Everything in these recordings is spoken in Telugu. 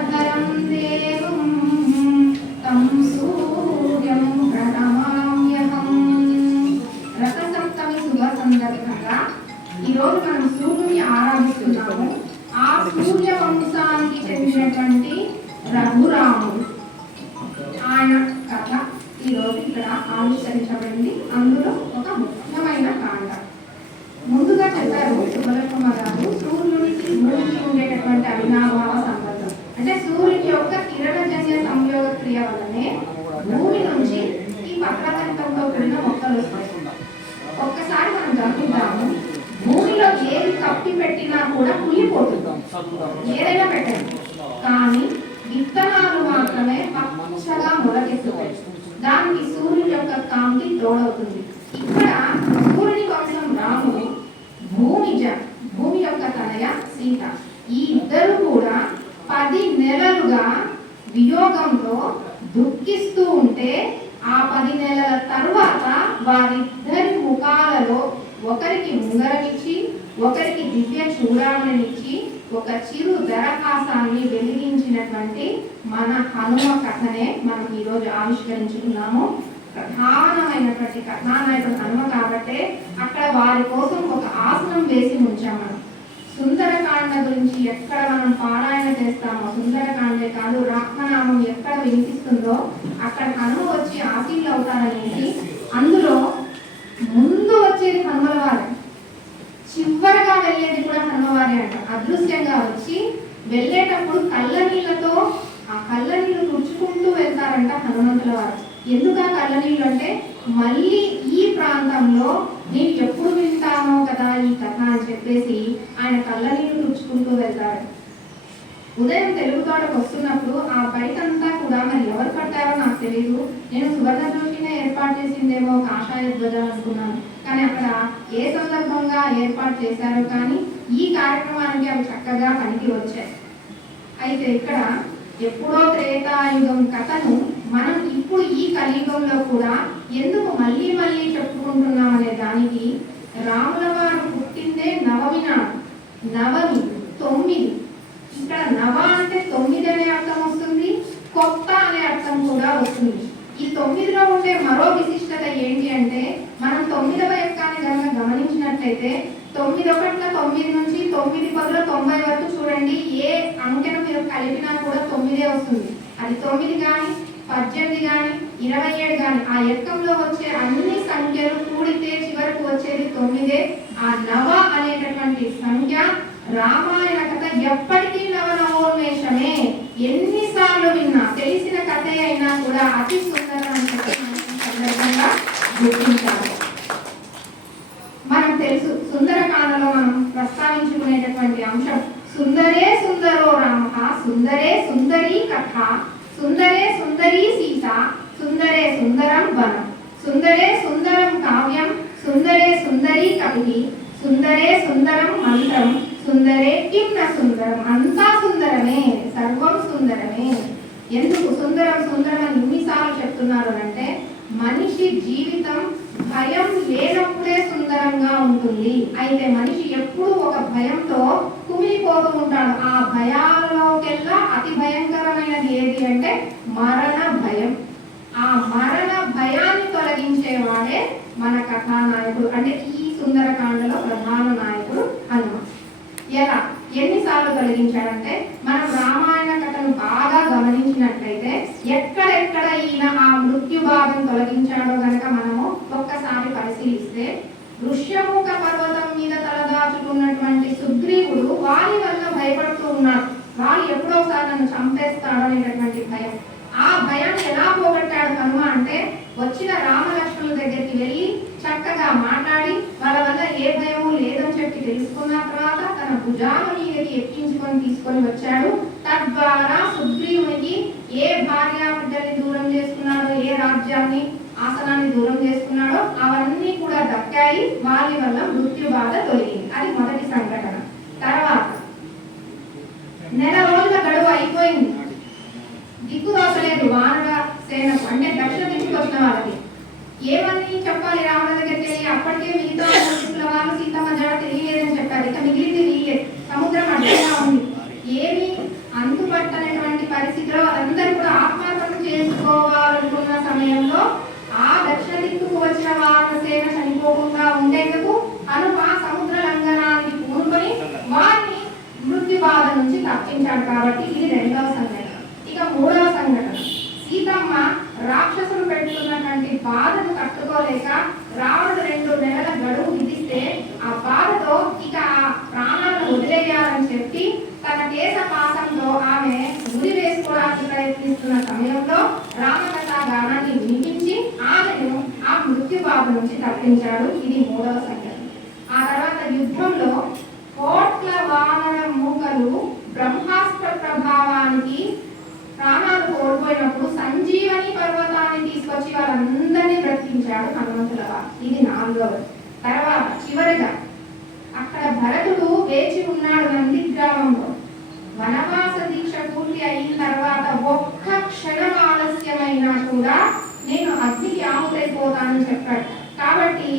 శుక్లాంబరధరం దేవం తం సూర్యం ప్రణమామ్యహం. రథసప్తమి శుభ సందర్భంగా ఈరోజు మనం సూర్యుని ఆరాధిస్తున్నాము. ఆ సూర్య వంశానికి చెందినటువంటి రఘురాముడు, ఆయన కథ ఈరోజు ఇక్కడ ఆవిష్కరించబడింది. అందులో ఒక ముఖ్యమైన కాండ. ముందుగా చెప్పారు సుబ్బలక్ష్మ గారు, సూర్యునికి భూమికి ఉండేటటువంటి అవినాభావ సంబంధం. అంటే సూర్యుని యొక్క కిరణజన్య సంయోగ క్రియ వల్లనే భూమి నుంచి ఈ పత్రకంతో కూడిన మొక్కలు వస్తాయి. ఒక్కసారి మనం గమనిద్దాము, భూమిలో ఏది కప్పి పెట్టినా కూడా కులిపోతుంది, ఏదైనా పెట్టండి, కానీ విత్తనాలు మాత్రమే పచ్చగా మొలకెత్తుతాయి. దానికి సూర్యుని యొక్క కాంతి తోడవుతుంది. ఇక్కడ సూర్యుని వంశం రాముడు, భూమి యొక్క తనయ సీత, ఈ ఇద్దరు కూడా 10 నెలలుగా వియోగంతో దుఃఖిస్తూ ఉంటే ఆ 10 నెలల తరువాత వారిద్దరి ముఖాలలో ఒకరికి ఉంగరమిచ్చి ఒకరికి దివ్య చూడామణిచ్చి ఒక చిరు దరహాసాన్ని వెలిగించినటువంటి మన హనుమ కథనే మనం ఈరోజు ఆవిష్కరించుకున్నాము. ప్రధానమైనటువంటి కథానాయకుడు హనుమ కాబట్టే అక్కడ వారి కోసం ఒక ఆసనం వేసి ఉంచాము. సుందరకాండ గురించి ఎక్కడ మనం పారాయణ చేస్తామో, సుందరకాండే కాదు రామనామం ఎక్కడ వినిపిస్తుందో అక్కడ హనుమ వచ్చి ఆశీలు అవుతారనేసి, అందులో ముందు వచ్చేది హనుమలవారే, చివరగా వెళ్ళేది కూడా హనుమవారే అంట. అదృశ్యంగా వచ్చి వెళ్ళేటప్పుడు కళ్ళ నీళ్ళతో ఆ కళ్ళ నీళ్ళు తుడుచుకుంటూ వెళ్తారంట హనుమంతుల వారు. ఎందుకు ఆ కళ్ళ నీళ్ళు అంటే, మళ్ళీ ఈ ప్రాంతంలో నేను ఎప్పుడు వింటానో కదా ఈ కథ అని చెప్పేసి ఆయన కళ్ళ నీళ్ళు తుడుచుకుంటూ వెళ్తారు. ఉదయం తెలుగు తోటకు వస్తున్నప్పుడు ఆ బయటంతా కూడా మరి ఎవరు పట్టారో నాకు తెలియదు. నేను సువర్ణ జ్యోతినే ఏర్పాటు చేసిందేమో కాషాయ ధ్వజం అనుకున్నాను, కానీ అక్కడ ఏ సందర్భంగా ఏర్పాటు చేశారో కానీ ఈ కార్యక్రమానికి అవి చక్కగా పనికి వచ్చాయి. అయితే ఇక్కడ ఎప్పుడో త్రేతాయుగం కథను మనం ఇప్పుడు ఈ కలియుగంలో కూడా ఎందుకు మళ్ళీ మళ్ళీ చెప్పుకుంటున్నాం అనే దానికి, రాముల వారు పుట్టిందే నవమి నాడు, నవమి 9. ఇక్కడ నవ అంటే 9 అనే అర్థం వస్తుంది, కొత్త అనే అర్థం కూడా వస్తుంది. ఈ 9లో ఉండే మరో విశిష్టత ఏంటి అంటే, మనం 9వ ఎక్కాన్ని కనుక గమనించినట్లయితే 9 నుంచి 9 90 వరకు చూడండి, ఏ అంకెను మీరు కలిపినా కూడా 9 వస్తుంది. అది 9 కానీ 18 కానీ 27 కానీ ఆ ఎక్కంలో వచ్చే అన్ని సంఖ్యలు కూడితే చివరకు వచ్చేది 9. ఆ నవ అనేటటువంటి సంఖ్య రామాయణ కథ ఎప్పటికీ నవనవోన్మేషమే. ఎన్నిసార్లు విన్నా తెలిసిన కథ అయినా కూడా అతి సుందరమైన సందర్భంగా గుర్తించాలి. మనం తెలుసు, సుందరకాండలో మనం ప్రస్తావించుకునేటటువంటి అంశం సుందరే సుందరో రామ, సుందరే సుందరీ కథ, సుందరే సుందరీ సీత, సుందరే సుందరం వనం, సుందరే సుందరం కావ్యం, సుందరే సుందరీ కవి, సుందరే సుందరం మంత్రం, సుందరే కిమ్న సుందరం. అంతా సుందరమే, సర్వం సుందరమే. ఎందుకు సుందరం సుందరం అని ఇన్నిసార్లు చెప్తున్నారు అంటే, మనిషి జీవితం భయం లేనప్పుడే సుందరంగా ఉంటుంది. అయితే మనిషి ఎప్పుడు ఒక భయంతో కుమిలిపోతూ ఉంటాడు. ఆ భయాలలోకెల్లా అతి భయంకరమైనది ఏది అంటే మరణ భయం. ఆ మరణ భయాన్ని తొలగించేవాడే మన కథానాయకుడు. అంటే ఈ సుందరకాండలో ప్రధాన నాయకుడు హనుమ. ఎలా, ఎన్నిసార్లు తొలగించాడంటే, మనం రామాయణ కథను బాగా గమనించినట్లయితే ఎక్కడెక్కడ ఈయన ఆ మృత్యు బాధను తొలగించాడో గనక మనము ఒక్కసారి పరిశీలిస్తే, ఋష్యముఖ పర్వతం మీద తలదాచుకున్నటువంటి సుగ్రీవుడు వారి వల్ల భయపడుతూ ఉన్నాడు. వాళ్ళు ఎప్పుడోసారి నన్ను చంపేస్తాడు అనేటటువంటి భయం. ఆ భయాన్ని ఎలా పోగొట్టాడు హనుమ అంటే, వచ్చిన రామలక్ష్మణుల దగ్గరికి వెళ్ళి చక్కగా మాట్లాడి వాళ్ళ వల్ల ఏ భయము లేదని చెప్పి తెలుసుకున్న తర్వాత తన భుజాల మీదకి ఎక్కించుకొని తీసుకొని వచ్చాడు. తద్వారా సుగ్రీవునికి ఏ భార్య బిడ్డల్ని దూరం చేసుకున్నాడో, ఏ రాజ్యాన్ని ఆసనాన్ని దూరం చేసుకున్నాడో అవన్నీ కూడా దక్కాయి. వారి వల్ల మృత్యు బాధ తొలగింది. అది మొదటి సంఘటన. తర్వాత నెల రోజుల గడువు అయిపోయింది. దిక్కుదోసలేదు వానర సేనకు, అంటే దక్షిణ దిక్కుకు వచ్చిన వాళ్ళకి. ఏమని చెప్పాలి రావణ దగ్గరికి వెళ్ళి? అప్పటికే మిగతా వాళ్ళు సీతమ్మ జాడ తెలియలేదని చెప్పారు. ఇక మిగిలింది వీళ్ళే. సముద్రం అడ్డంగా ఉంది. ఏమి అంతుపట్టనటువంటి చేసుకోకుండా ఉండేందుకు హనుమ సముద్ర లంఘనానికి పూనుకొని వారిని మృత్యు బాధ నుంచి తప్పించాడు. కాబట్టి ఇది రెండవ సంఘటన. ఇక మూడవ సంఘటన, సీతమ్మ రాక్షసులు పెట్టుకున్నటువంటి బాధను తట్టుకోలేక రావణుడు 2 నెలల గడువు విధిస్తే ఆ బాధతో ఇక ప్రాణాలను వదిలేయాలని చెప్పి తన కేశ పాసంతో ఆమె ఉరి వేసుకోవడానికి ప్రయత్నిస్తున్న సమయంలో రామకథ గానాన్ని వినిపించి ఆమెను ఆ మృత్యు బాధ నుంచి తప్పించాడు. ఇది మూడవ సంఘటన. ఆ తర్వాత యుద్ధంలో కోట్ల వానర మూకలు బ్రహ్మాస్త్ర ప్రభావానికి ప్రాణాలు కోల్పోయినప్పుడు సంజీవని పర్వతాన్ని తీసుకొచ్చి వాళ్ళందరినీ బ్రతికించాడు హనుమంతుల వారు. ఇది నాలుగవది. తర్వాత చివరిగా అక్కడ భరతుడు వేచి ఉన్నాడు నంది గ్రామంలో. వనవాస దీక్ష పూర్తి అయిన తర్వాత ఒక్క క్షణం ఆలస్యమైనా కూడా నేను అగ్నికి ఆహుతైపోతానని చెప్పాడు. కాబట్టి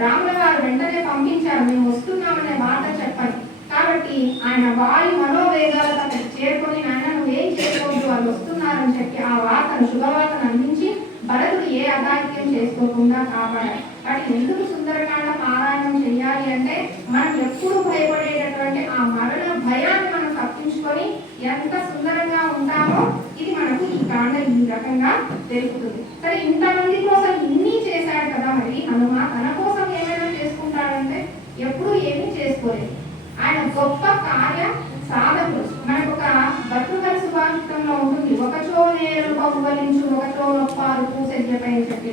రాముల వారు వెంటనే పంపించారు, మేము వస్తున్నామనే మాట చెప్పండి. కాబట్టి ఆయన వాయు మనోవేగాలతో అక్కడికి చేరుకొని నాయన నువ్వేం చేసుకోవద్దు, వాళ్ళు వస్తున్నారని చెప్పి ఆ వార్తను శుభవార్తను అందించి భరతుడు ఏ అఘాయిత్యం చేసుకోకుండా కాపాడాడు. కాబట్టి ఎందుకు సుందరకాండ పారాయణం చెయ్యాలి అంటే మనం ఎప్పుడు భయపడేటటువంటి ఆ మరణ భయాన్ని మనం తప్పించుకొని ఎంత సుందరంగా ఉంటామో ఇది మనకు ఈ కాండ ఈ రకంగా తెలుపుతుంది. సరే, ఇంతమంది కోసం ఇన్ని చేశాడు కదా, మరి హనుమ తన కోసం ఏమైనా చేసుకుంటాడంటే ఎప్పుడు ఏమీ చేసుకోలేదు. ఆయన గొప్ప కార్య సాధకుడు. మనకు ఒక భర్తృహర సుభాషితంలో ఉంటుంది, ఒకచో నేరు బహుబలించు ఒకచో నొప్పారు పూసెజ్జపై అని చెప్పి,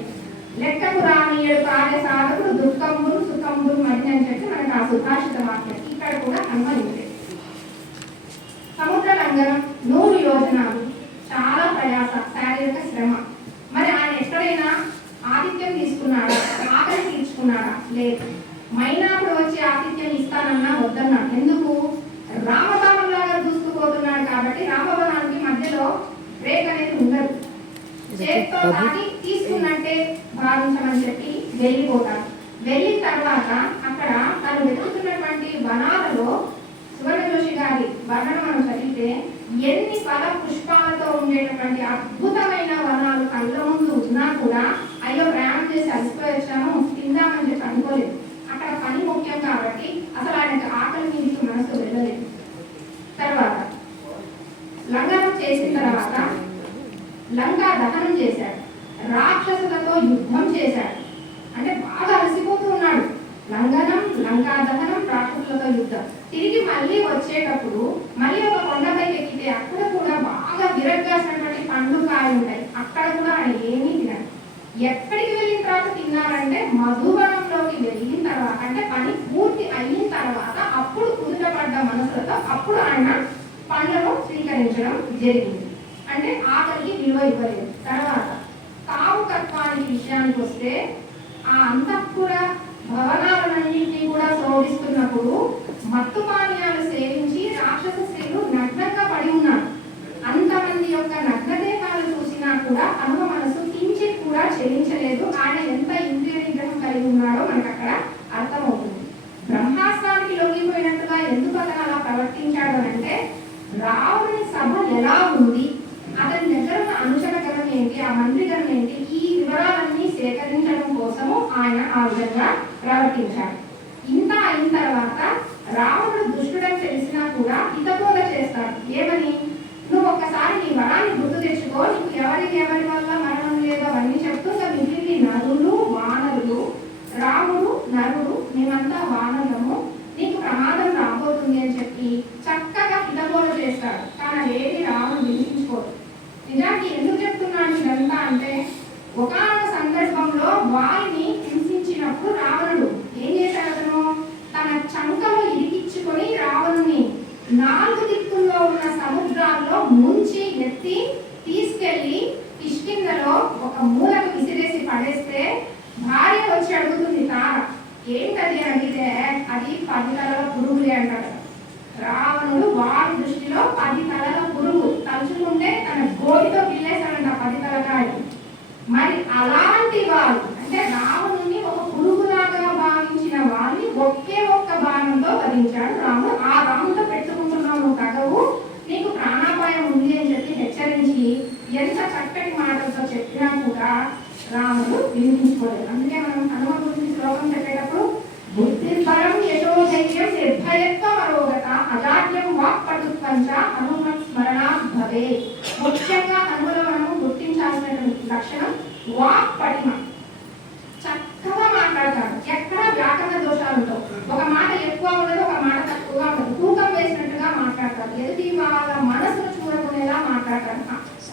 లెక్కకు రాని 7 కార్య సాధకుడు దుఃఖంబులు సుఖంబులు మధ్య అని చెప్పి మనకు ఆ సుభాషిత వాక్యం. ఇక్కడ కూడా హనుమంతుడే. సముద్ర లంఘనం 100 యోజనాలు, చాలా ప్రయాస, శారీరక శ్రమ. మరి ఆయన ఎక్కడైనా ఆతిథ్యం తీసుకున్నాడా, ఆకలి తీర్చుకున్నాడా? లేదు. మైనాకుడు వచ్చి ఆతిథ్యం ఇస్తానన్నా వద్దన్నాడు. ఎందుకు? రామబాణంలాగా దూసుకుపోతున్నాడు కాబట్టి రామబాణానికి మధ్యలో బ్రేక్ అనేది ఉండదు. చేతితో తాకి తీసుకున్నట్టే భావించమని చెప్పి వెళ్ళిపోతాడు. వెళ్ళిన తర్వాత అక్కడ తను వెతుకుతున్నటువంటి వనాలలో సువర్ణ జోషి గారి వర్ణన మనం చదివితే ఎన్ని ఫల పుష్పాలతో ఉండేటటువంటి అద్భుతమైన వనాలు కళ్ళ ముందు ఉన్నా కూడా అయ్యో ప్రయాణం చేసి అలసిపోయి వచ్చాను తిందామని చెప్పి అనుకోలేదు. అక్కడ పని ముఖ్యం కాబట్టి అసలు ఆయనకు ఆకలి మీదకి మనసు వెళ్ళలేదు. తర్వాత లంఘనం చేసిన తర్వాత లంకా దహనం చేశాడు, రాక్షసులతో యుద్ధం చేశాడు. అంటే బాగా అలసిపోతూ ఉన్నాడు. లంఘనం, లంకా దహనం, రాక్షసులతో యుద్ధం. తిరిగి మళ్ళీ వచ్చేటప్పుడు మళ్ళీ ఒక కొండపైకి ఎక్కితే అక్కడ కూడా బాగా విరగ్గాసినటువంటి పండు కాయలు ఉంటాయి. అక్కడ కూడా ఆయన ఏమీ తినడు. ఎక్కడికి వెళ్ళిన తర్వాత తిన్నారంటే మధువనంలోకి వెళ్ళిన తర్వాత, అంటే పని పూర్తి అయిన తర్వాత అప్పుడు కుదుటపడ్డ మనసులతో అప్పుడు ఆయన పండ్లను స్వీకరించడం జరిగింది. అంటే ఆకలికి విలువ ఇవ్వలేదు. తర్వాత కాముకత్వానికి విషయానికి వస్తే ఆ అంతఃపుర భవనాలన్నింటినీ కూడా శోభిస్తున్నప్పుడు మత్తు పానీయాలు సేవించి రాక్షస స్త్రీలు నగ్నంగా పడి ఉన్నారు. అంతమంది యొక్క నగ్నదేహాలు చూసినా కూడా హనుమ మనసు కించిత్ కూడా చెల్లించలేదు. ఆయన ఎంత ఇంద్రియ నిగ్రహం కలిగి ఉన్నాడో మనకు అక్కడ అర్థమవుతుంది. బ్రహ్మాస్త్రానికి లొంగిపోయినట్టుగా ఎందుకు అతను అలా ప్రవర్తించాడు అంటే రావణుని సభ ఎలా ఉంది, అతని దగ్గర ఉన్న అనుచరగణం ఏంటి, ఆ మంత్రిగణం ఏంటి, ఈ వివరాలన్నీ సేకరించడం కోసము ఆయన ఆ విధంగా ప్రవర్తించాడు. ఇంత అయిన తర్వాత రావణుడు దుష్టుడని తెలిసినా కూడా హితబోధ చేస్తాడు. ఏమని? నువ్వు ఒక్కసారి నీ వరాన్ని గుర్తు తెచ్చుకో, నీకు ఎవరి వల్ల మరణం లేదో అవన్నీ చెప్తూ మిగిలింది నరులు వానరులు, రాముడు నరుడు, మేమంతా వానరులము, నీకు ప్రమాదం రాబోతుంది అని చెప్పి చక్కగా హితబోధ చేస్తాడు. కానీ ఏది రాముడు వినిపించుకోడు. నిజానికి ఎందుకు చెప్తున్నాడు ఇదంతా అంటే ఒకానొక సందర్భంలో వారిని హింసించినప్పుడు రావణుడు ఏం చేశాడు? అతను తన చంకలో ఇరికించుకొని రావణుని 4 దిక్కుల్లో ఉన్న సముద్రాల్లో ముంచి ఎత్తి తీసుకెళ్లి కిష్కింధలో ఒక మూలకు విసిరేసి పడేస్తే భార్య వచ్చి అడుగుతుంది తార, ఏంటది అని అడిగితే అది 10 తలల పురుగులే అంటాడు. రావణుడు వారి దృష్టిలో 10 తలల పురుగు, తలుచుకుంటే తన గోటితో గిల్లేశాడంట 10 తలకాయలు. మరి అలాంటి వారు అంటే రావణుని ఒక పురుగులాగా భావించిన వారిని ఒకే ఒక్క బాణంతో వధించాడు రాముడు. ఆ రాముతో పెట్టుకుంటున్నావు, నువ్వు తగవు, నీకు ప్రాణాపాయం ఉంది అని చెప్పి హెచ్చరించి ఎంత చక్కటి మాటలతో చెప్పినా కూడా రాముడు వినిపించుకోలేదు. అందుకే మనం హనుమ గురించి శ్లోకం చెప్పేటప్పుడు మనోధైర్యం నిర్భయత్వం అరోగత అజాడ్యం వాక్పటుత్వం చ హనుమత్ స్మరణాత్ భవే. ముఖ్యంగా హనుమలో మనము గుర్తించాల్సినటువంటి లక్షణం వాక్పటిమ. చక్కగా మాట్లాడతాడు, ఎక్కడ వ్యాకరణ దోషాలు ఉండవు. ఒక మాట ఎక్కువ ఉండదు, ఒక మాట తక్కువగా ఉండదు, తూకం వేసినట్టుగా మాట్లాడతాడు. ఎదుటి వాళ్ళ మనసును చూడకునేలా మాట్లాడతాడు.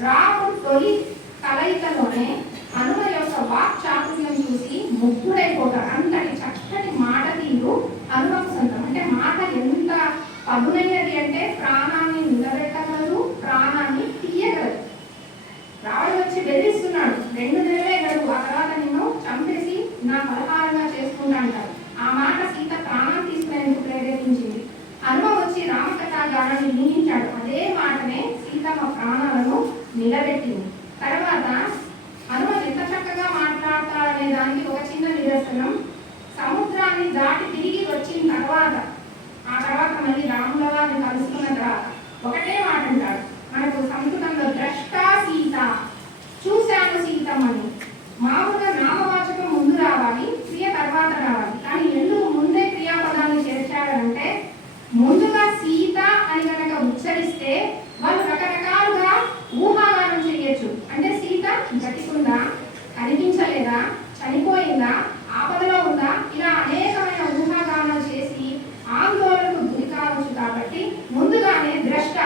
రాముడు తొలి కలయికలోనే హనుమ యొక్క వాక్ చాతుర్యం చూసి ముగ్ధుడైపోతాడు. అంతటి చక్కటి మాట తీరు హనుమకు సొంతం. అంటే మాట ఎంత పదునైనది అంటే ప్రాణాన్ని నిలబెట్టగలదు, ప్రాణాన్ని తీయగలదు. రావణ వచ్చి బెదిరిస్తున్నాడు, 2 నెలలే గడువు, ఆ తర్వాత నిన్ను చంపేసి నా పలహారంగా చేసుకుంటా అంటారు. ఆ మాట సీత ప్రాణం తీసుకునేందుకు ప్రేరేపించింది. హనుమ వచ్చి రామకథాగానాన్ని నియమించాడు. అదే మాటనే సీతమ్మ ప్రాణాలను నిలబెట్టింది. తర్వాత హనుమ ఎంత చక్కగా మాట్లాడతాడనే దానికి ఒక చిన్న నిదర్శనం, సముద్రాన్ని దాటి తిరిగి వచ్చిన తర్వాత, ఆ తర్వాత మళ్ళీ రాముల వారిని కలుసుకున్న తర్వాత ఒకటే మాట అంటాడు. మనకు సంస్కృతంలో ద్రష్టా సీత, చూశాను సీతమ్మని. మామూలుగా నామవాచకం ముందు రావాలి, క్రియ తర్వాత రావాలి. కానీ ఎందుకు ముందే క్రియాపదాన్ని చేర్చాడంటే, ముందుగా సీత అని కనుక ఉచ్చరిస్తే వాళ్ళు రకరకాలుగా ఊహాగానం చేయొచ్చు. అంటే సీత బ్రతికుందా, కనిపించలేదా, చనిపోయిందా, ఆపదలో ఉందా, ఇలా అనేకమైన ఊహాగానాలు చేసి ఆందోళనకు గురి కావచ్చు. కాబట్టి ముందుగానే ద్రష్ట,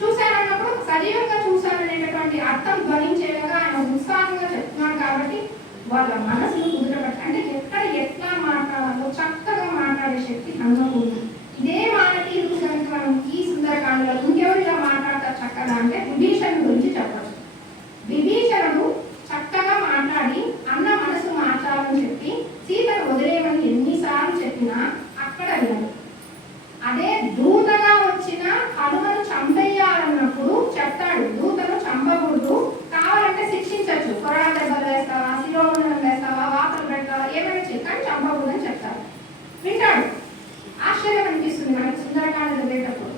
చూశానన్నప్పుడు సజీవంగా చూశాననేటటువంటి అర్థం ధ్వనించేలాగా ఆయన ఉత్సాహంగా చెప్తున్నాడు. కాబట్టి వాళ్ళ మనసును కుదురబట్టి, అంటే ఎక్కడ ఎట్లా మాట్లాడాలో చక్కగా మాట్లాడే శక్తి హనుమకు ఉంది. ఇదే మాట తీరు కనుక మనం ఈ సుందరకాండలో ఇంకెవరు ఇలా మాట్లాడతారు చక్కగా అంటే విభీషణుడి గురించి చెప్పచ్చు. విభీషణుడు చక్కగా మాట్లాడి అన్న మనసు మార్చాలని చెప్పి సీతను వదిలేయమని ఎన్నిసార్లు చెప్పినా అక్కడ వినడు. అదే దూతగా వచ్చిన హనుమను చంపేయాలన్నప్పుడు చెప్తాడు, దూతను చంపకూడదు, కావాలంటే శిక్షించవచ్చు, కొరడా దెబ్బలు వేస్తావా, శిరోముండనం వేస్తావా, వాతలు పెడతావా, ఏమైనా చెయ్యి, కానీ చంపకూడదు అని చెప్తాడు. వింటాడు. ఆశ్చర్యం అనిపిస్తుంది మనకి సుందరకాండ చదివేటప్పుడు.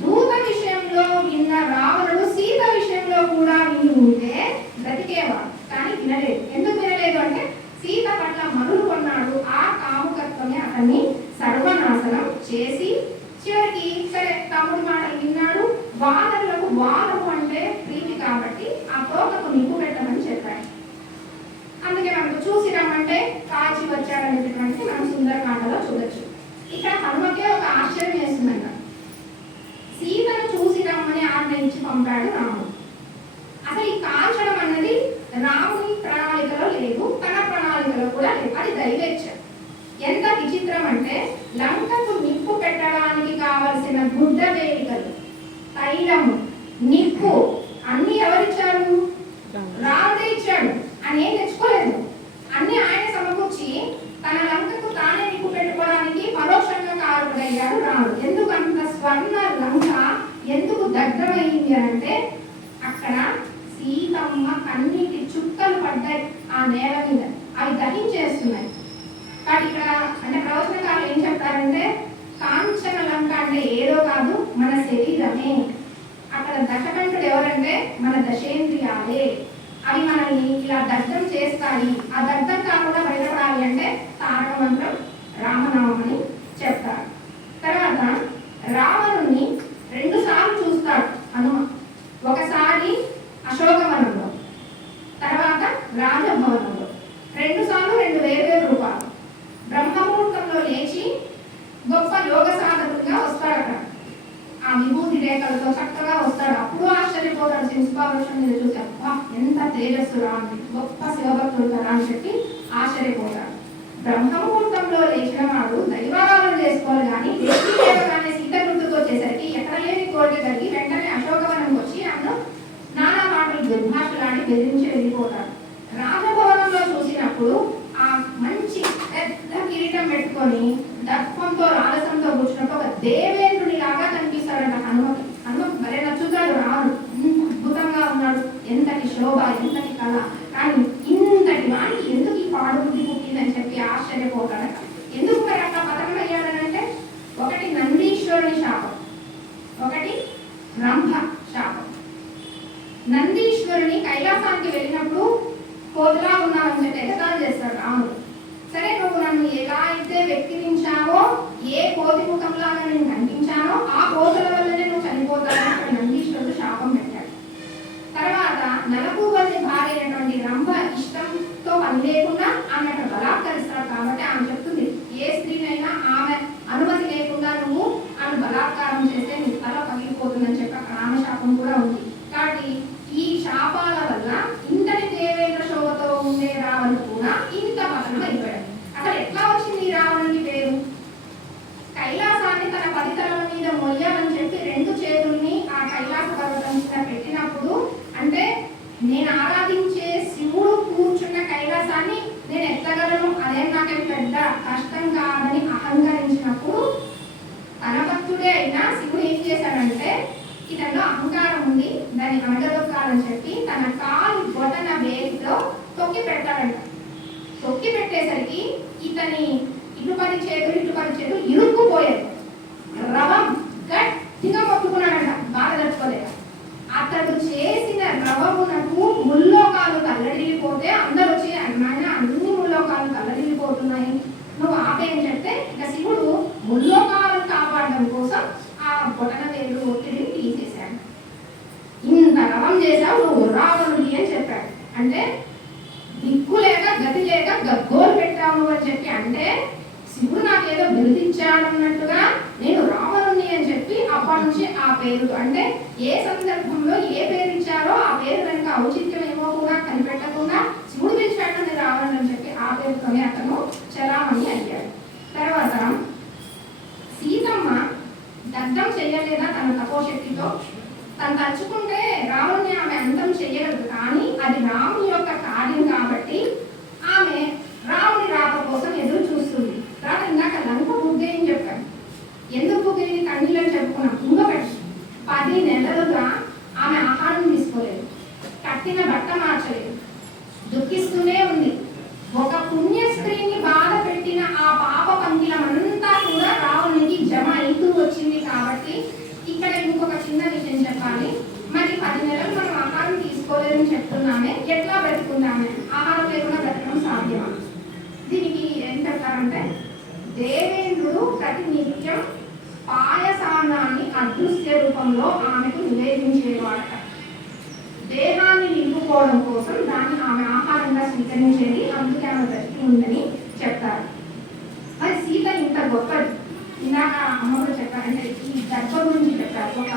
దూత విషయంలో విన్న రావణుడు సీత విషయంలో కూడా విని ఉంటే బ్రతికేవాడు, కానీ వినలేదు. ఎందుకు వినలేదు అంటే సీత పట్ల మరులు కొన్నాడు. ఆ కాముకత్వమే అతన్ని సర్వనాశనం చేసి చివరికి సరే తమ్ముడి మాటలు విన్నాడు. వానరులకు వానరు అంటే ప్రీతి కాబట్టి ఆ తోటకు నిప్పు పెట్టమని చెప్పాడు. అందుకే మనకు చూసి రమ్మంటే కాచి వచ్చాడనేటటువంటి మనం సుందరకాండలో చూడొచ్చు. ఇక్కడ హనుమకే ఒక ఆశ్చర్యం వేస్తుందంట. సీతను చూసి రమ్మని ఆజ్ఞ ఇచ్చి పంపాడు రాముడు. అసలు ఈ కాల్చడం అన్నది రాముని ప్రణాళికలో లేదు, తన ప్రణాళికలో కూడా లేదు, అది దైవేచ్ఛ. ఎంత విచిత్రం అంటే లంకకు నిప్పు పెట్టడానికి కావలసిన గుడ్డ వేలికలు, తైలము, నిప్పు అన్ని ఎవరిచ్చారు? రాముడే ఇచ్చాడు. ఆయన ఏం తెచ్చుకోలేదు, అన్ని ఆయన సమకూర్చి తన లంకకు తానే నిప్పు పెట్టుకోవడానికి పరోక్షంగా కారుడయ్యాడు రాముడు. ఎందుకు అంత స్వర్ణ లంక ఎందుకు దగ్ధమైంది అంటే అక్కడ సీతమ్మ కన్నీటి చుక్కలు పడ్డాయి ఆ నేల మీద, అవి దహించేస్తున్నాయి. కానీ ఇక్కడ అంటే ప్రవచనకారులు ఏం చెప్తారంటే కాంచన లంక అంటే ఏదో కాదు, మన శరీరమే. అక్కడ దశకంఠుడు ఎవరంటే మన దశేంద్రియాలే. అవి మనల్ని ఇలా దగ్ధం చేస్తాయి. ఆ దగ్ధం కాకుండా బయటపడాలి అంటే తారక మంత్రం రామనామం అని చెప్తారు. తర్వాత రావణుని 2 సార్లు చూస్తాడు హనుమ. ఒకసారి అశోకవనంలో, తర్వాత రాజభవనంలో. 2 సార్లు 2 వేర్వేరు రూపాలు. బ్రహ్మముహూర్తంలో లేచి గొప్ప యోగ సాధకుడిగా వస్తాడు. అక్కడ ఆ విభూతి రేఖలతో చక్కగా వస్తాడు. అప్పుడు ఆశ్చర్యపోతాడు. సింహపావృక్షం మీద చూసి ఎంత తేజస్సు రాని, గొప్ప శివభక్తుడు కదా అని చెప్పి ఆశ్చర్యపోతాడు. బ్రహ్మముహూర్తంలో లేచిన వాడు దైవారాధన చేసుకోవాలి, కానీ దేవగానే సీత గుర్తుకు వచ్చేసరికి ఎక్కడ లేని కోరిక కలిగి వెంటనే అశోకవనం వచ్చి అందులో నానా మాటలు దుర్భాషలాడి బెదిరించి వెళ్ళిపోతాడు. రాజభవనంలో చూసినప్పుడు ఆ మంచి పెద్ద కిరీటం పెట్టుకొని దర్పంతో రాజసంతో కూర్చున్నప్పుడు ఒక దేవేంద్రుని లాగా కనిపిస్తాడంట హనుమకి. హనుమకు భలే నచ్చుతాడు రాముడు. అద్భుతంగా ఉన్నాడు, ఎంతటి శోభ, ఎంతటి కళ, కానీ ఇంతటి వానికి ఎందుకు ఈ పాడు బుద్ధి పుట్టిందని చెప్పి ఆశ్చర్యపోతాడట. ఎందుకు మరి అట్లా పతనం అయ్యాడనంటే ఒకటి నందీశ్వరుని శాపం, ఒకటి రంభ శాపం. నందీశ్వరుని కైలాసానికి వెళ్ళినప్పుడు కోతులా ఉన్నావని చెప్పి ఎగతాళి చేస్తాడు రాముడు. సరే నువ్వు నన్ను ఎలా అయితే వెక్కిరించావో ఏ కోతి ముఖంలాగా నేను కనిపించానో ఆ కోతుల వల్లనే నువ్వు చనిపోతానని అక్కడ నందీశ్వరుడు శాపం పెట్టాడు. తర్వాత నలకూబర్ని భార్య అయినటువంటి రంభ ఇష్టంతో పని లేకుండా ఆమె అక్కడ బలాత్కరిస్తాడు. కాబట్టి ఆమె చెప్తుంది, ఏ స్త్రీనైనా ఆమె అనుమతి లేకుండా నువ్వు ఆమె బలాత్కారం చేస్తే నీ తల పగిలిపోతుందని చెప్పి అక్కడ ఆమె శాపం కూడా ఉంది. కాబట్టి ఈ శాపాల వల్ల ఇంతటి దేవేంద్ర శోభతో ఉండే రావణుడు కూడా ఇంత పతనం అయిపోయాడు. అసలు ఎట్లా వచ్చింది ఈ రావణుని పేరు? కైలాసాన్ని తన 10 తలల మీద మొయ్యాలని చెప్పి 2 చేతుల్ని ఆ కైలాస పర్వతం మీద పెట్టినప్పుడు, అంటే నేను ఆరాధించే శివుడు కూర్చున్న కైలాసాన్ని నేను ఎత్తగలను, అదేం నాకేం పెద్ద కష్టం కాదని అహంకరించినప్పుడు తన భక్తుడే అయినా శివుడు ఏం చేశాడంటే, ఇతనిలో అహంకారం ఉంది, దాన్ని అణగదొక్కాలని చెప్పి తన కాలు బొటన వేలితో తొక్కి పెట్టాడంట. తొక్కి పెట్టేసరికి ఇతని ఇటు 10 చేతులు ఇరుక్కుపోయాడు. రవం గట్టిగా మొక్కుకున్నాడంట, బాధ తట్టుకోలేక. అతడు చేసిన రవమునకు ముల్లోకాలు తల్లడిల్లిపోతే అందరూ వచ్చి, నాయన అన్ని ముల్లోకాలు తల్లడిల్లిపోతున్నాయి, నువ్వు ఆపేయని చెప్తే ఇక శివుడు ముల్లోకాలను కాపాడడం కోసం ఆ బొటన వేలు ఒత్తిడిని తీసేశాడు. ఇంత రవం చేశావు నువ్వు రావణుడి అని చెప్పాడు. అంటే దిక్కు లేక గతి లేక గగ్గోలు పెట్టావు అని చెప్పి, అంటే శివుడు నాకేదో బిరుదిచ్చాడు అన్నట్టుగా నేను రావణుని అని చెప్పి అప్పటి నుంచి ఆ పేరు, అంటే ఏ సందర్భంలో ఏ పేరు ఇచ్చారో ఆ పేరు వెనుక ఔచిత్యం ఏమో కూడా కనిపెట్టకుండా శివుడు పిలిచాడని రావణుడు అని చెప్పి ఆ పేరుతోనే అతను చలామణి అయ్యాడు. తర్వాత సీతమ్మ దగ్ధం చెయ్యలేదా తన తపోశక్తితో? తను తలుచుకుంటే రాముని ఆమె అంతం చెయ్యగలదు, కానీ అది రాముని యొక్క కార్యం కాబట్టి ఆమె రాముని రాక కోసం ఎదురు చూస్తుంది. తర్వాత ఇందాక లంక బుద్ధి అని చెప్పాను. ఎందుకు బుద్ధిని కన్నీళ్ళని చెప్పుకున్నాం. ఇంకొకటి 10 నెలలుగా ఆమె ఆహారం తీసుకోలేదు, కట్టిన బట్ట మార్చలేదు, దుఃఖిస్తూనే ఉంది. ఒక పుణ్య స్త్రీని బాధ పెట్టిన ఆ పాప పంకిలమంతా కూడా రావణునికి జమ అవుతూ వచ్చింది. కాబట్టి ఇక్కడ ఇంకొక చిన్న విషయం చెప్పాలి. మరి 10 నెలలు మనం ఆహారం తీసుకోలేదని చెప్తున్నామే, ఎట్లా బ్రతుకున్నామే? ఆహారం లేకుండా బ్రతకడం సాధ్యమా? దీనికి ఏం చెప్తారంటే, దేవేంద్రుడు ప్రతి నిత్యం పాయసాన్నాన్ని అదృశ్య రూపంలో ఆమెకు నివేదించేవాడట. దేహాన్ని నింపుకోవడం కోసం దాన్ని ఆమె ఆహారంగా స్వీకరించేది, అందుకే ఆమె బ్రతికి ఉందని చెప్తారు. మరి సీత ఇంత గొప్పది. ఇందాక అమ్మగారు చెప్పారంటే ఈ దర్భ గురించి చెప్పారు. ఒక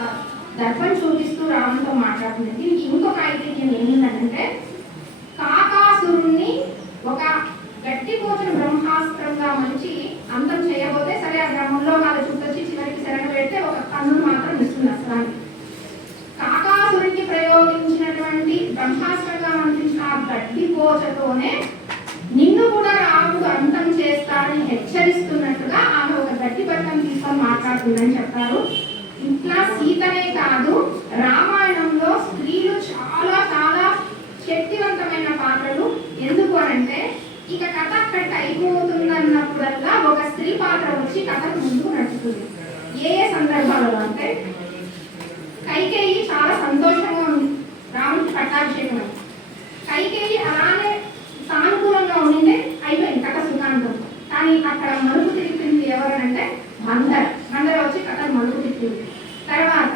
దర్భం చూపిస్తూ రావణతో మాట్లాడుతుంది. దీనికి ఇంకొక ఐతిహ్యం ఏమిటంటే, కాకాసురుణ్ణి ఒక గట్టి పోచిన బ్రహ్మాస్త్రంగా మంచి అంతం చేయబోతే సరే ఆ బ్రహ్మంలో వాళ్ళ చుట్టొచ్చి చివరికి శరణ పెడితే ఒక కన్నును మాత్రం ఇస్తుంది అస్త్రాన్ని. కాకాసురుడికి ప్రయోగించినటువంటి బ్రహ్మాస్త్రంగా మంత్రించిన ఆ గట్టి పోచతోనే నిన్ను కూడా రాముడు అంతం చేస్తారని హెచ్చరిస్తున్నట్టుగా ఆమె ఒక గట్టి పట్టం తీసుకొని మాట్లాడుతుందని చెప్పారు. ఇట్లా సీతనే కాదు, రామాయణంలో స్త్రీలు చాలా చాలా శక్తివంతమైన పాత్రలు. ఎందుకు అనంటే, ఇక కథ అక్కడ అయిపోతుందన్నప్పుడల్లా ఒక స్త్రీ పాత్ర వచ్చి కథకు ముందుకు నడుస్తుంది. ఏ సందర్భాలలో అంటే, కైకేయి చాలా సంతోషంగా ఉంది రాముడికి పట్టాభిషేకం. కైకేయి అలానే సానుకూలంగా ఉండింటే అయిపోయింది కథ సుఖాంతం. కానీ అక్కడ మలుపు తిరిగింది ఎవరనంటే మందర వచ్చి కథ మలుపు తిప్పింది. తర్వాత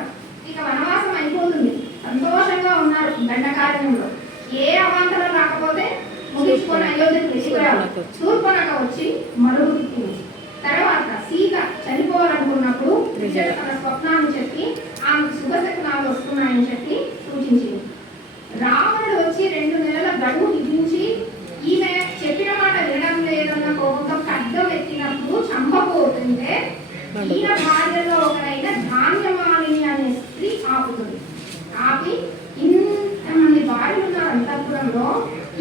ఇక వనవాసం అయిపోతుంది, సంతోషంగా ఉన్నారు దండకారణ్యంలో. ఏ అవాంతరం రాకపోతే ముగించుకొని అయోధ్యకు తీసుకురావాలి. శూర్పణఖ వచ్చి మలుపు తిప్పింది. తర్వాత సీత చనిపోవాలనుకున్నప్పుడు తన స్వప్నాన్ని చెప్పి ఆమెకు శుభశకునాలు వస్తున్నాయని చెప్పి సూచించింది. రావణుడు వచ్చి 2 నెలల గడువు విధించి ఈమె చెప్పిన మాట వినడం లేదన్న కోపంతో ఖడ్గం ఎత్తినప్పుడు చంపబోతుంటే ఈయన భార్యలో ఒకరైన ధాన్యమాలిని అనే స్త్రీ ఆపుతుంది. ఆపి, ఇంతమంది భార్యలు ఉన్నారు అంతఃపురంలో,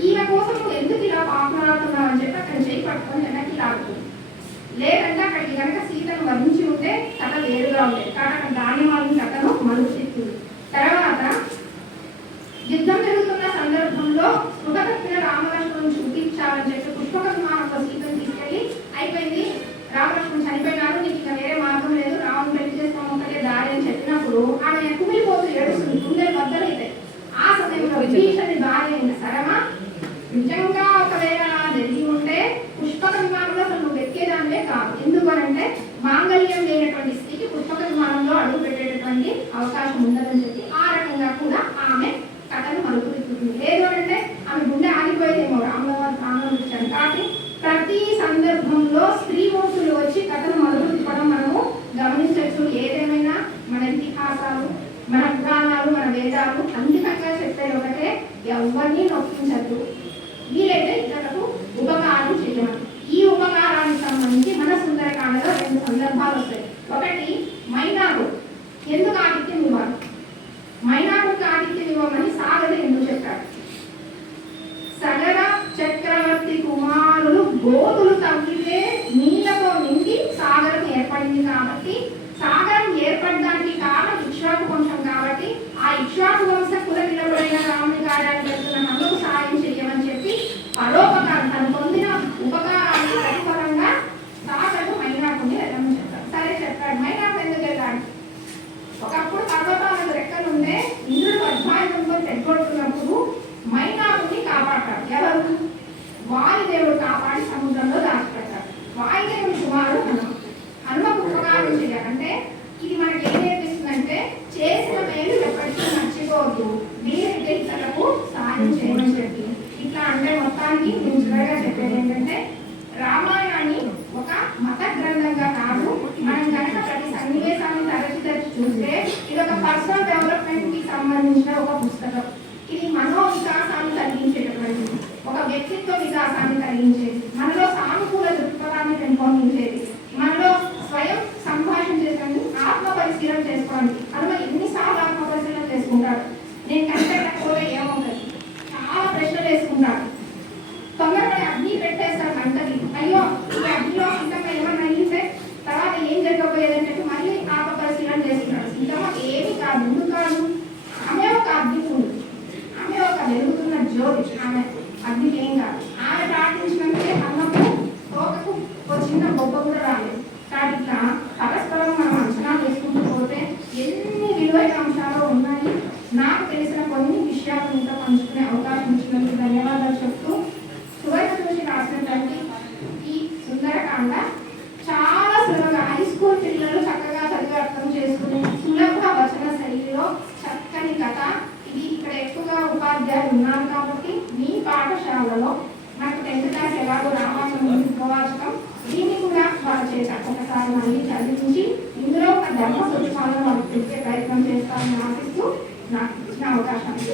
ఈమె కోసం ఎందుకు ఇలా పాపులాడుతున్నావు అని చెప్పి అతను చేయి పట్టుకొని వెనక్కి లాగుతుంది. లేదంటే అక్కడికి కనుక సీతను వధించి ఉంటే కథ వేరుగా ఉండేది. కానీ అక్కడ ధాన్యమాలిని కథను మలుపు తిప్పింది. తర్వాత యుద్ధం జరుగుతున్న సందర్భంలో స్పృహతప్పిన రామలక్ష్మణుని చూపించాలని చెప్పి పుష్పక విమానంలో సీతను తీసుకెళ్ళి, అయిపోయింది రామలక్ష్మణుడు చనిపోయినారు, నీకు ఇంకా వేరే మార్గం లేదు, రాముని పెళ్లి చేసుకోవడం ఒకటే దారి అని చెప్పినప్పుడు ఆమె కుమిలిపోతూ ఏడుస్తుంది, గుండెలు బద్దలైతాయి. ఆ సమయంలో విభీషణుడి భార్య అయిన సరమ నిజంగా ఒకవేళ జరిగి ఉంటే పుష్పక విమానంలో అసలు నువ్వు ఎక్కేదానివే కాదు. ఎందుకనంటే మాంగళ్యం లేనటువంటి స్త్రీకి పుష్పక విమానంలో అడుగు పెట్టేటటువంటి అవకాశం ఉండదని చెప్పి ఆ రకంగా కూడా ఆమె కథను మలుపు తిప్పుతుంది. లేదు అంటే ఆమె గుండె ఆగిపోయేదేమో రామవారి ప్రాణం ఇచ్చాడు. కాబట్టి ప్రతి సందర్భంలో స్త్రీమూర్తులు వచ్చి కథను మలుపు తిప్పడం మనము గమనించవచ్చు. ఏదేమైనా మన ఇతిహాసాలు, మన పురాణాలు, మన వేదాలు అంతిమంగా చెప్పేది ఒకటే, ఎవరిని నొప్పించద్దు, వీలైతే ఇతరులకు ఉపకారం చేయమని. ఈ ఉపకారానికి సంబంధించి మన సుందరకాండలో 2 సందర్భాలు వస్తాయి. ఒకటి, మైనాకు ఎందుకు ఆతిథ్యం ఇవ్వాలి, మైనాకుకి ఆతిథ్యం ఇవ్వమని సాగరుడు ఎందుకు చెప్పాడు. సగర చక్రవర్తి కుమారులు గోతులు తవ్వితే నీళ్లతో నిండి సాగరం ఏర్పడింది. కాబట్టి సాగరం ఏర్పడడానికి కారణం ఇక్ష్వాకు వంశం. కాబట్టి ఆ ఇక్ష్వాకు వంశ కుల నిలబడిన రాముని కార్యాన్ని వెళ్తున్న నన్నుకు సహాయం చేయమని చెప్పి పరోపకారం, తను పొందిన ఉపకారానికి ప్రతిఫలంగా సాగరు మైనాకుని వెళ్ళమని చెప్పాడు. సరే చెప్పాడు. మైనాకు ఎందుకు వెళ్ళాడు? ఒకప్పుడు పర్వతాలకు రెక్కలుండే ఇంద్రుడు అధ్వాయుతంతో తెగ్గొడుతున్నప్పుడు మైనాకుని కాపాడతాడు. ఎవరు? వాయుదేవుడు కాపాడి సముద్రంలో దాచిపెడతాడు. వాయుదేవుడి కుమారుడు హనుమ. హనుమకు ఉపకారం చేయాలంటే ఇది మనకి ఏం నేర్పిస్తుందంటే, చేసిన మేలు ఎప్పటికీ మర్చిపోవద్దు, వీలైతే ఇతరులకు సహాయం చేయమని చెప్పి. ఇట్లా అంటే మొత్తానికి నేను చివరిగా చెప్పేది ఏంటంటే, రామాయణాన్ని ఒక మత గ్రంథంగా కాదు, మనం కనుక ప్రతి సన్నివేశాన్ని తరచి చూస్తే ఇది ఒక పర్సనల్ డెవలప్మెంట్ కి సంబంధించిన ఒక పుస్తకం. ఇది మనో వికాసాన్ని కలిగించేటటువంటి, ఒక వ్యక్తిత్వ వికాసాన్ని కలిగించేది, మనలో సానుకూల దృక్పథాన్ని పెంపొందించేది, మనలో స్వయం సంభాషణ చేసుకొని ఆత్మ పరిశీలన చేసుకోవడానికి. హనుమ ఎన్నిసార్లు ఆత్మ పరిశీలన చేసుకుంటాడు? నేను కనిపెట్టకపోతే ఏమవుతుంది? చాలా ప్రశ్నలు వేసుకుంటాడు. తొందరపడి అగ్ని పెట్టేస్తాడు మంటకి. అయ్యో ఈ అగ్నిలో సీతమ్మ ఏమన్నా అయ్యింటే తర్వాత ఏం జరగబోయేదని చెప్పి మళ్ళీ ఆత్మ పరిశీలన చేస్తున్నాడు. సీతమ్మ ఏమి కాదు, ముందు కాదు, ఆమె ఒక అగ్నిపుడు, ఆమె ఒక వెలుగుతున్న జ్యోతి, ఆమె అగ్నికి ఏం కాదు. ఆమె ప్రార్థించినందుకే హనుమకు తోకకు ఒక చిన్న గొప్ప కూడా రాలేదు. కాబట్టి ఇట్లా పరస్పరం మనం అంచనా చేసుకుంటూ పోతే ఎన్ని విలువైన అంశాలు ఉన్నాయి. నాకు తెలిసిన కొన్ని విషయాలు మీతో పంచుకునే అవకాశం ఇచ్చినందుకు ధన్యవాదాలు చెప్తూ, సువర్ణ చూసి రాసినటువంటి ఈ సుందరకాండ చాలా సులభంగా హై స్కూల్ పిల్లలు చక్కగా చదివి అర్థం చేసుకునే సులభ వచన శైలిలో చక్కని కథ ఇది. ఇక్కడ ఎక్కువగా ఉపాధ్యాయులు ఉన్నారు కాబట్టి మీ పాఠశాలలో నాకు 10th క్లాస్ ఎలాగో రామాయణం ఉపవాచకం, దీన్ని కూడా వాళ్ళ చేత ఒకసారి మళ్ళీ చదివించి ఇందులో ఒక ధర్మ సూచనలను వాళ్ళకి తెలిసే ప్రయత్నం చేస్తారని ఆశిస్తూ నాకు ఇచ్చిన అవకాశాన్ని